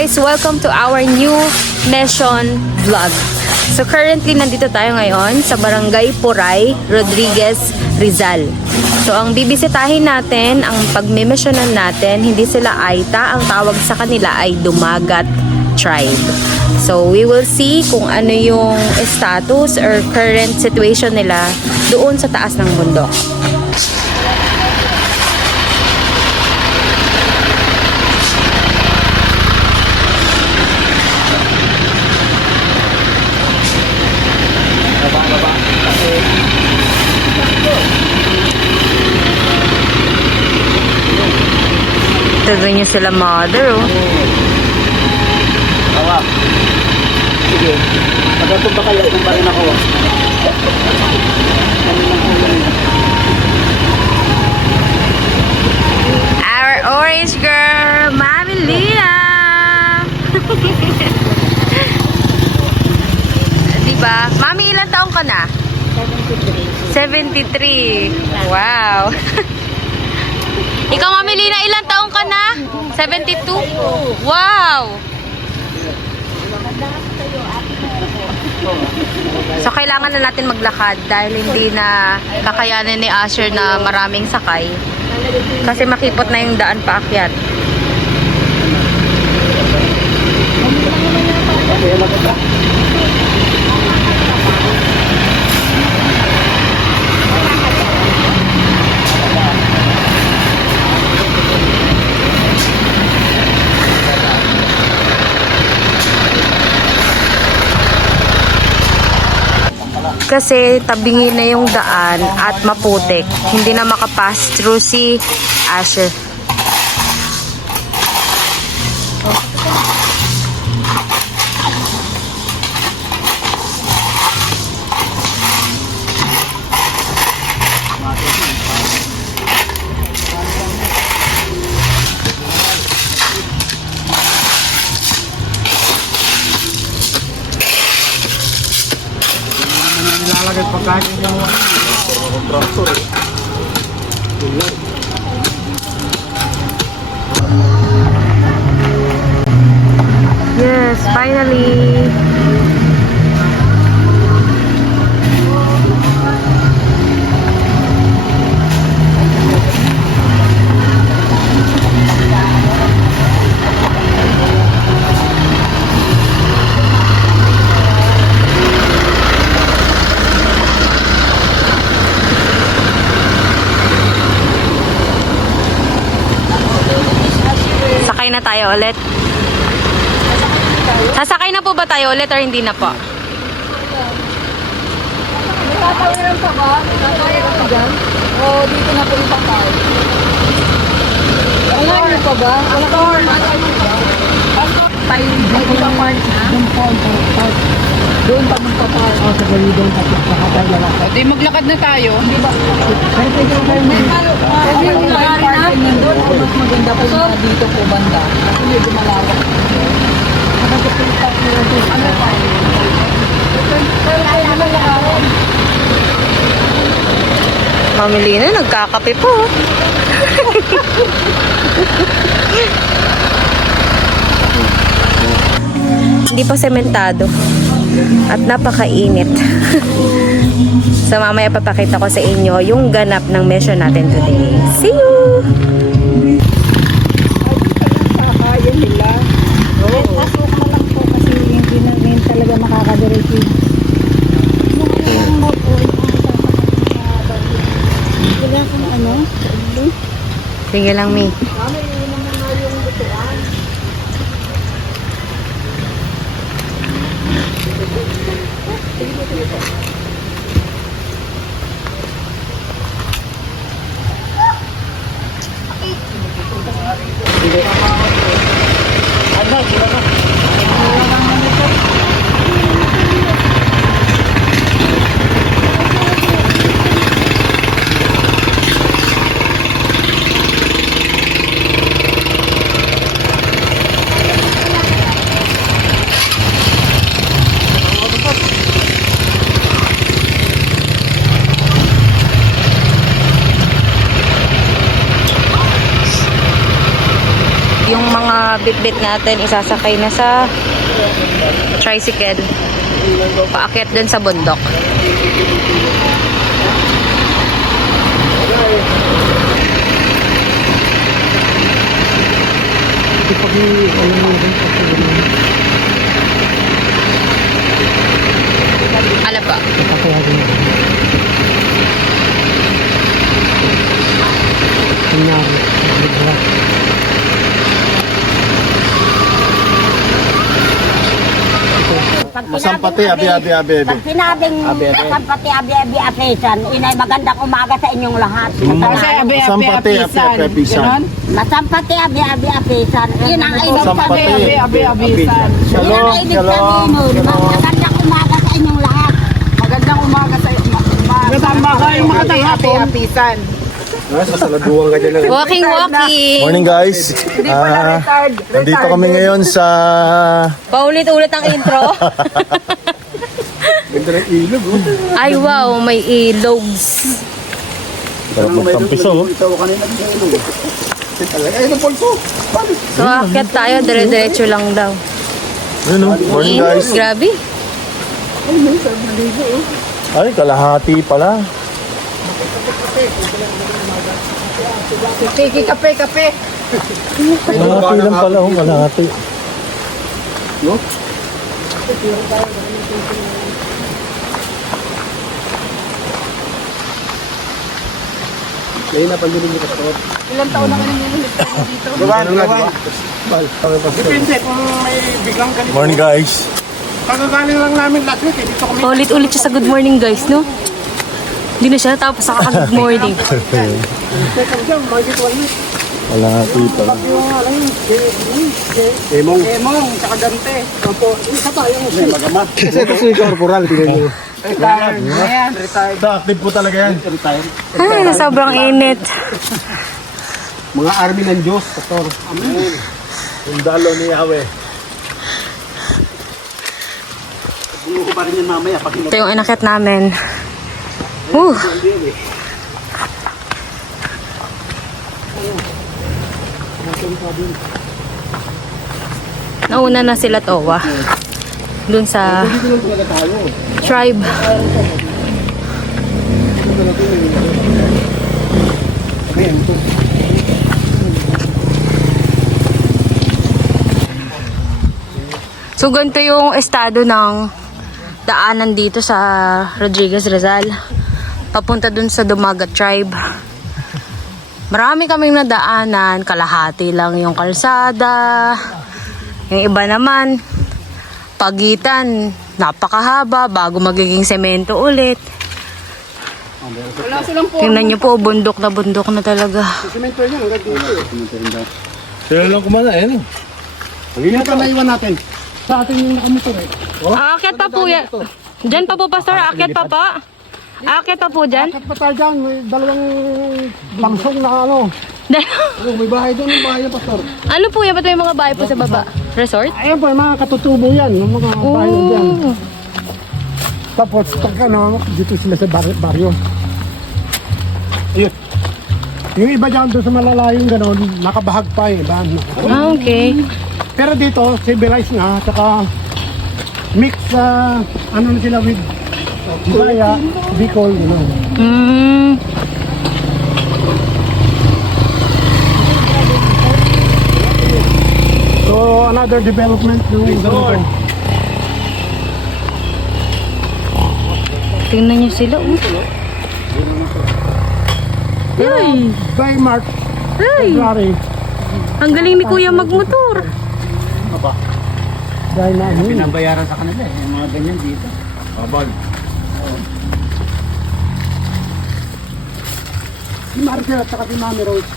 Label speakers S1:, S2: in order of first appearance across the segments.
S1: guys! Welcome to our new mission vlog. So currently nandito tayo ngayon sa Barangay Puray, Rodriguez, Rizal. So ang bibisitahin natin, ang pagmimisyonan natin, hindi sila Aita, ang tawag sa kanila ay Dumagat Tribe. So we will see kung ano yung status or current situation nila doon sa taas ng bundok. Niyo sila mother, oh.
S2: Awa. Sige. Pagkatong ba kaya kung pa rin ako?
S1: Our orange girl, Mami Lina! diba? Mami, ilan taong ka na? 73. Wow. Ikaw, Mami Lina, ilan taong ka na? 72? Wow! So, kailangan na natin maglakad dahil hindi na kakayanin ni Asher na maraming sakay. Kasi makipot na yung daan paakyat.
S2: Okay,
S1: Kasi tabingi na yung daan at maputik. Hindi na makapass through si Asher. Tayo ulit. Sasakay na po ba tayo ulit or hindi na po?
S3: Tatawiran pa ba? Tatawiran pa dyan? O dito na po yung patay? Wala niyo pa ba? Wala ka or Tayo dito sa park na? Ang park. Doon pa magpa-park. O sa gawin doon sa patay na lang.
S4: Di maglakad na tayo.
S3: Di ba? Pero pwede ko kayo may palo. Pwede ko kayo parking nandun. O mas maganda po na dito po banda. Kasi medyo malawak. Nakakapilitan ko na doon. Ano pa?
S1: Mamili na, nagkakape po. Hindi pa sementado. At napakainit. so mamaya papakita ko sa inyo yung ganap ng mission natin today. See you!
S3: Kaya nila. Oo. Pasok mo lang po kasi hindi na rin talaga makakadiretso. Wala kang ano?
S1: Sige lang, Mi.
S2: Ano, sila na.
S1: yung mga bitbit natin isasakay na sa tricycle. Paakyat dun sa bundok. Ano ba?
S2: Masampati, abi, abi, abi, abi.
S4: Pag sinabing
S2: Abi, abi.
S4: sampati abi abi apesan, inay magandang umaga sa inyong lahat.
S3: Kasi abe, abe,
S2: Sampati, ape,
S3: apisan. Ganon?
S4: Masampati abi abi apesan. Yun ang ibig
S2: Sampati,
S4: sabihin.
S3: Abi, abi, abisan.
S4: Yun ang
S2: Shalom,
S4: ibig
S2: shalom.
S4: sabihin nun. Magandang umaga sa inyong lahat.
S3: Magandang umaga sa inyo. Kasama kayo mga ape, ape, apisan.
S2: Sasaladuhan ka dyan.
S1: Walking, walking.
S2: Morning guys.
S3: Hindi pala
S2: Ah,
S3: retard.
S2: nandito kami ngayon sa...
S1: Paulit-ulit ang intro.
S2: Ganda ng ilog. oh.
S1: Ay, wow, may ilogs.
S2: Sarap magkampiso. Ay, ng pulso.
S1: So, akyat tayo, dire-diretso lang daw.
S2: Oh. Morning guys.
S1: Grabe.
S2: Ay, kalahati pala.
S3: Kape, kape.
S2: Kalahati lang pala. Oh, kalahati.
S3: Ilan taon na kayo nila dito?
S2: Gawan, gawan.
S5: Depende kung may biglang ganito.
S2: Morning guys.
S5: Kagagaling lang namin last week, eh. dito kami.
S1: Paulit-ulit siya sa good morning, guys, no? Hindi na siya natapos sa kaka-good morning.
S2: Kalahati pala.
S5: Emong. Emong, tsaka dante. Opo, isa tayo. Magama.
S2: Kasi ito si Corporal. Tingnan nyo.
S5: Retired. Ayan, retired.
S2: Active po talaga yan.
S5: Retired.
S1: Ay, sobrang init.
S2: Mga army ng Diyos, Pastor. Amen. Yung dalo ni Yahweh.
S5: Bumuko pa rin yan mamaya pag
S1: Ito yung inakyat namin. Woo! Nauna na sila Towa. Dun sa tribe. So, ganito yung estado ng daanan dito sa Rodriguez Rizal. Papunta dun sa Dumaga Tribe. Marami kaming nadaanan. Kalahati lang yung kalsada. Yung iba naman, pagitan, napakahaba bago magiging semento ulit.
S5: Wala silang po.
S1: Tingnan nyo po, bundok na bundok na talaga.
S5: Simento yan, hanggang dito. eh.
S2: Sila lang kumana, eh.
S5: Yan pa naiwan natin. Sa atin yung nakamotor eh.
S1: Aakyat pa po yan. Diyan pa po, Pastor. Aakyat pa po. Aakyat pa po dyan.
S5: Kat pa tayo dyan, may dalawang langsong na ano. Oh, may bahay doon, may bahay ng pastor.
S1: ano po yan? Ba't may mga bahay po sa baba? Resort?
S5: Ayan po, mga katutubo yan, yung mga bahay na dyan. Tapos, pag ano, dito sila sa bar baryo. Ayun. Yung iba dyan doon sa malalayong gano'n, nakabahag pa eh. Ba?
S1: Ah, okay.
S5: Pero dito, civilized na, saka mix sa, ano na sila with Bisaya, Bicol, gano'n.
S1: Mm.
S5: So, another development yung ganito.
S1: Tingnan nyo sila. Oh. Ay,
S5: By March,
S1: ay.
S5: February,
S1: Ang galing ni Kuya magmotor.
S5: dahil na ano yun.
S2: Pinabayaran sa kanila, eh. Yung mga ganyan dito. Abag.
S5: Si Marcel at saka si Mami Rose,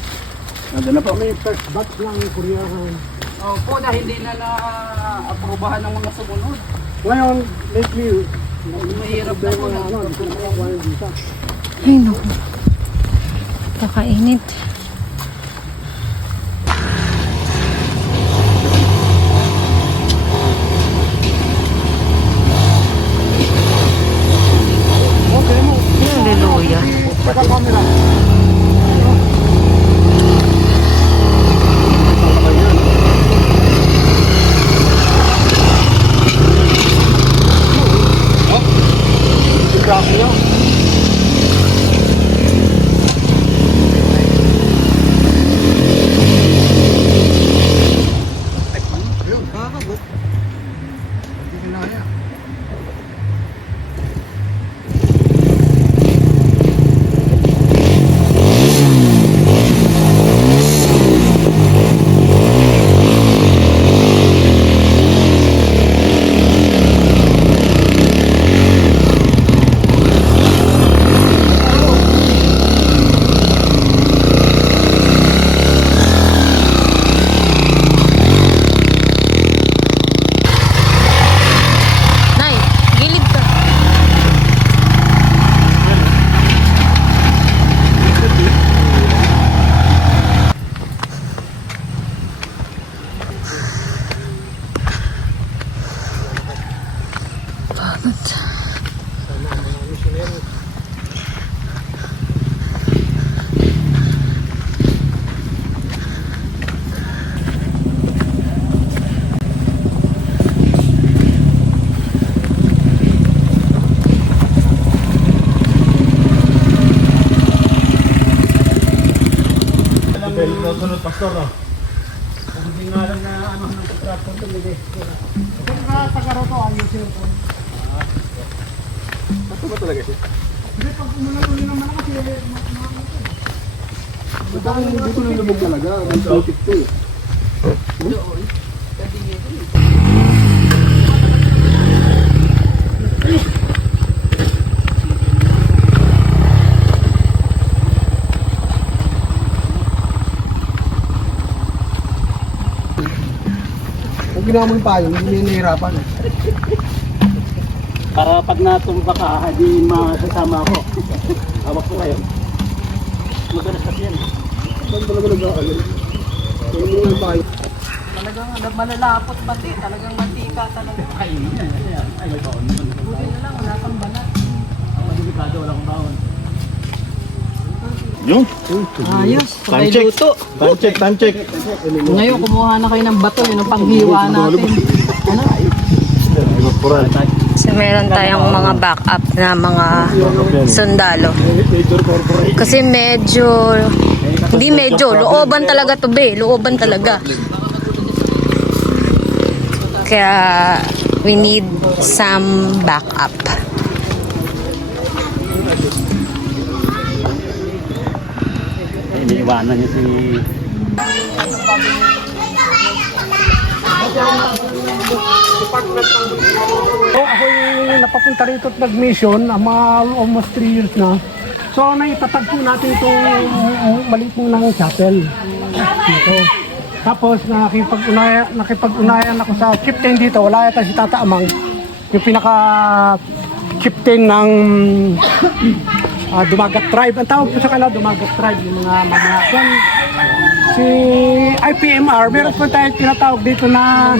S2: Nandun na po.
S5: may first batch lang Koreahan.
S3: Opo, na hindi na na-aprobahan ng mga sumunod.
S5: Ngayon, lately,
S3: Mahirap na po.
S5: ano, visa.
S1: Ay, naku. Kakainit. Hallelujah.
S2: Ito ang dito ng lubog talaga. Ang topic to eh. Kung ginawa mo yung payo, hindi.
S6: Para pag natumba ka, hindi masasama ako. Hawak ko kayo. Madalas kasi yan.
S2: Saan talaga nag-aaral? Kung mo yung payo.
S3: Talagang ano, malalapot pati. Talagang mantika talaga.
S6: Ay, yan. yan. Ay, may baon naman.
S3: Buti na lang, wala kang banat.
S6: Ako delikado, wala akong baon.
S2: Yung?
S3: Ayos.
S2: Time check, time check.
S3: Ngayon, kumuha na kayo ng bato, yun ang panghiwa natin. Ano?
S1: So, meron tayong mga backup na mga sundalo. Kasi medyo, hindi medyo, looban talaga to be, looban talaga. Kaya, we need some backup.
S6: Iniiwanan niya si...
S5: So ako yung napapunta rito at nag-mission, almost 3 years na. So naitatag po natin itong maliit mo ng chapel. Dito. Tapos nakipag-unayan, nakipag-unayan ako sa chieftain dito. Wala yata si Tata Amang. Yung pinaka chieftain ng ah, Dumagat Tribe. Ang tawag po sa kanila Dumagat Tribe. Yung mga mamanakan. Si IPMR, meron po tayo tinatawag dito na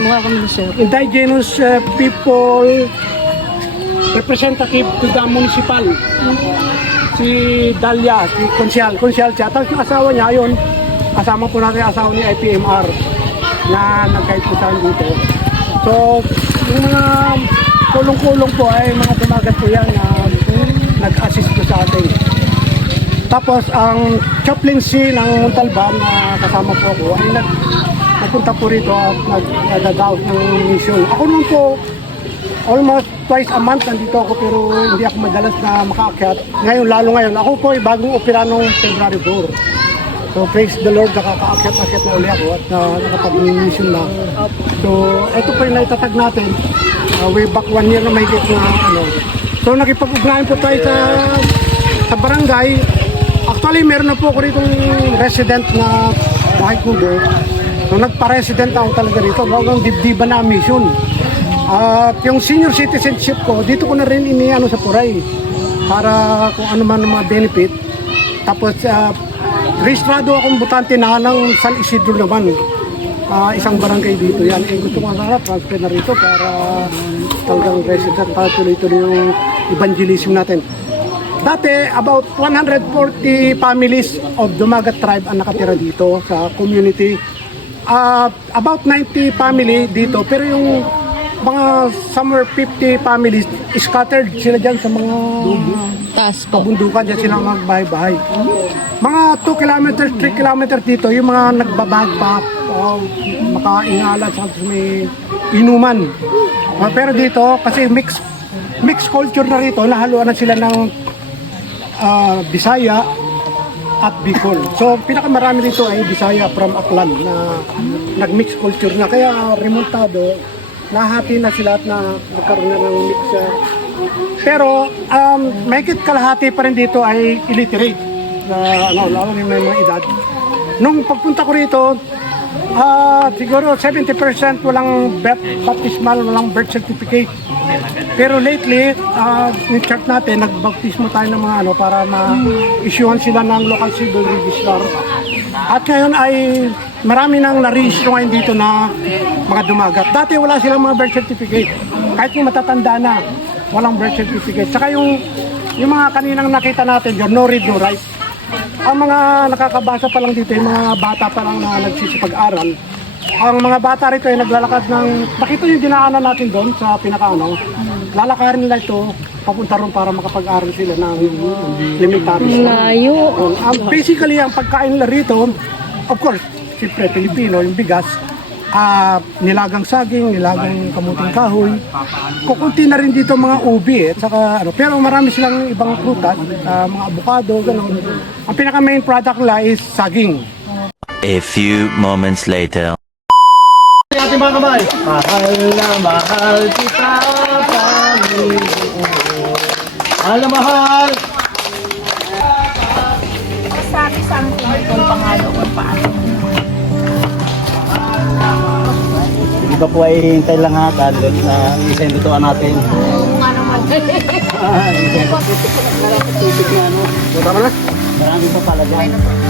S5: indigenous uh, people representative to the municipal. Si Dalia, si Konsyal. Konsyal siya. Tapos yung asawa niya, yun, kasama po natin asawa ni IPMR na nag-guide po sa akin dito. So, yung mga kulong-kulong po ay mga tumagat po yan na nag-assist po sa atin. Tapos ang chaplaincy ng Montalban na kasama po ako ay nag nagpunta po rito at nag nagagaw ng mission. Ako naman po almost twice a month nandito ako pero hindi ako madalas na makaakyat. Ngayon, lalo ngayon, ako po ay bagong opera noong February 4. So praise the Lord, nakakaakyat-akyat na uli ako at uh, nakapag-mission na. So ito po yung naitatag natin. Uh, way back one year na may na ano. So nakipag-ugnayan po tayo sa, sa barangay. Actually, meron na po ako rito resident na bahay kubo. So nagpa-resident ako talaga rito. Gawang dibdiba na mission. At yung senior citizenship ko, dito ko na rin iniano sa Puray para kung ano man mga benefit. Tapos, uh, registrado akong butante na ng San Isidro naman. Ah, isang barangay dito yan. Eh, gusto ko sana transfer na rito para talagang resident para tuloy-tuloy yung evangelism natin. Dati, about 140 families of Dumagat tribe ang nakatira dito sa community. Ah, about 90 family dito, pero yung mga somewhere 50 families scattered sila dyan sa mga
S1: Taas po.
S5: kabundukan dyan sila magbahay-bahay. Mga 2 kilometers, 3 kilometers dito, yung mga nagbabagpak, uh, makaingala sa may inuman. Ah, pero dito, kasi mix mixed culture na rito, nahaluan na sila ng ah, Bisaya at Bicol. So, pinakamarami dito ay Bisaya from Aklan na nag-mix culture na. Kaya remontado, nahati na sila at na nagkaroon na ng mix. ah. pero, um, may kalahati pa rin dito ay illiterate na ano, lalo yung may mga edad. Nung pagpunta ko rito, ah siguro 70% walang baptismal, walang birth certificate. Pero lately, uh, yung church natin, nagbaptismo tayo ng mga ano para ma-issuehan sila ng local civil registrar. At ngayon ay marami nang na-register ngayon dito na mga dumagat. Dati wala silang mga birth certificate. Kahit yung matatanda na, walang birth certificate. Saka yung, yung mga kaninang nakita natin dyan, no read, no write. Ang mga nakakabasa pa lang dito, yung mga bata pa lang na nagsisipag-aral, ang mga bata rito ay naglalakad ng, nakita yung dinaanan natin doon sa pinakaano, lalakarin nila ito, papunta ron para makapag-aral sila ng elementary.
S1: Layo.
S5: Um, basically, ang pagkain nila rito, of course, siyempre Pilipino, yung bigas, ah, nilagang saging, nilagang kamuting kahoy. Kukunti na rin dito mga ubi eh, at saka ano, pero marami silang ibang prutas, ah, mga avocado, gano'n. Ang pinaka main product nila is saging.
S7: A few moments later.
S2: Ating mga kamay. Mahal na mahal kita, Panginoon. Mahal na mahal.
S6: Hindi pa po ay hintay lang ha, dahil na isa yung lutuan natin.
S2: Tama na.
S6: Marami pa pala dyan.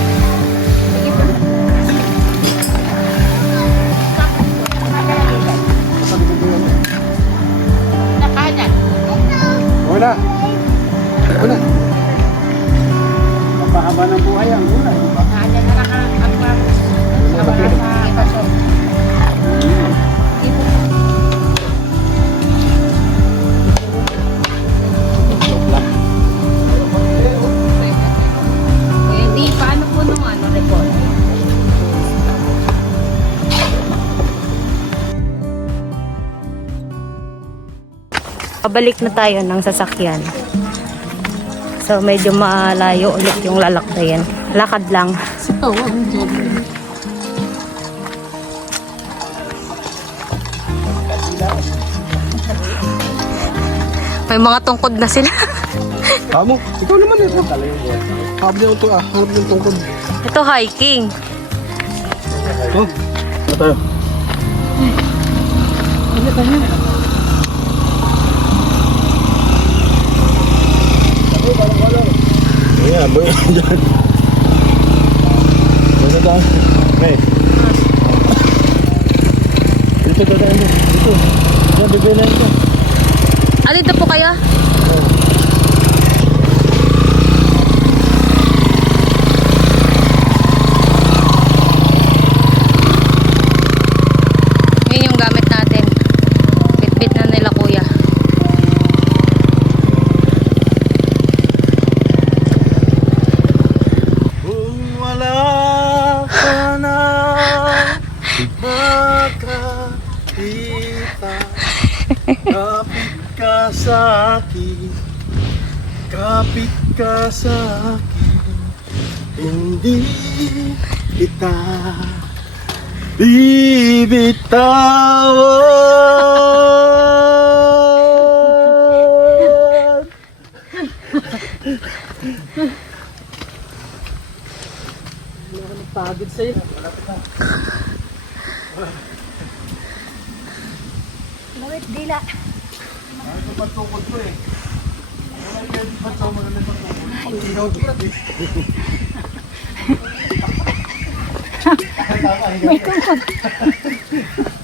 S1: Pabalik na tayo ng sasakyan. So, medyo malayo ulit yung lalakbayan. Lakad lang. May mga tungkod na sila.
S2: Tamo. Ikaw naman ito. Hanap niyo ito ah. Niyo yung tungkod.
S1: Ito hiking.
S2: Ito. Ito tayo. Yeah, boy. Diyan. Dito daw. Okay. Dito tayo. Dito. Diyan, bigyan na ito.
S1: Ah, dito kayo? Yun tawag. Hindi ako nagpagod sa'yo. Malapit na. Bakit dila?
S2: Ano ito ba tukod ko eh? Ano ba ito ba ito magalit ang tukod? Hindi ako tukod eh. May tungkod.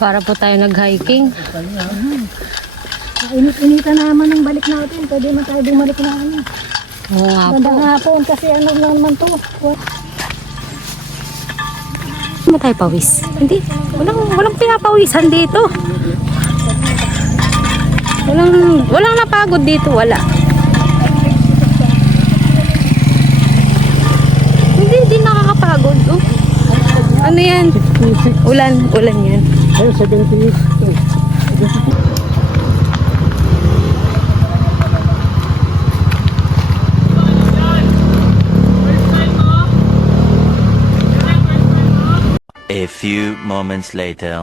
S1: Para po tayo nag-hiking.
S8: Init-inita naman ang balik natin. Pwede man tayo bumalik na ano.
S1: Oo nga po.
S8: Ganda nga po kasi ano lang naman to.
S1: Hindi tayo pawis. Hindi. Walang, walang pinapawisan dito. Walang, walang napagod dito. Wala. Hindi, hindi nakakapagod. Oh. Ano yan? Ulan. Ulan yan.
S5: Ayun, 70
S7: A few moments later.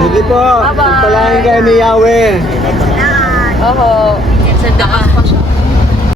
S2: Sige po, pagpalain kayo ni Yahweh.
S1: Sa daan.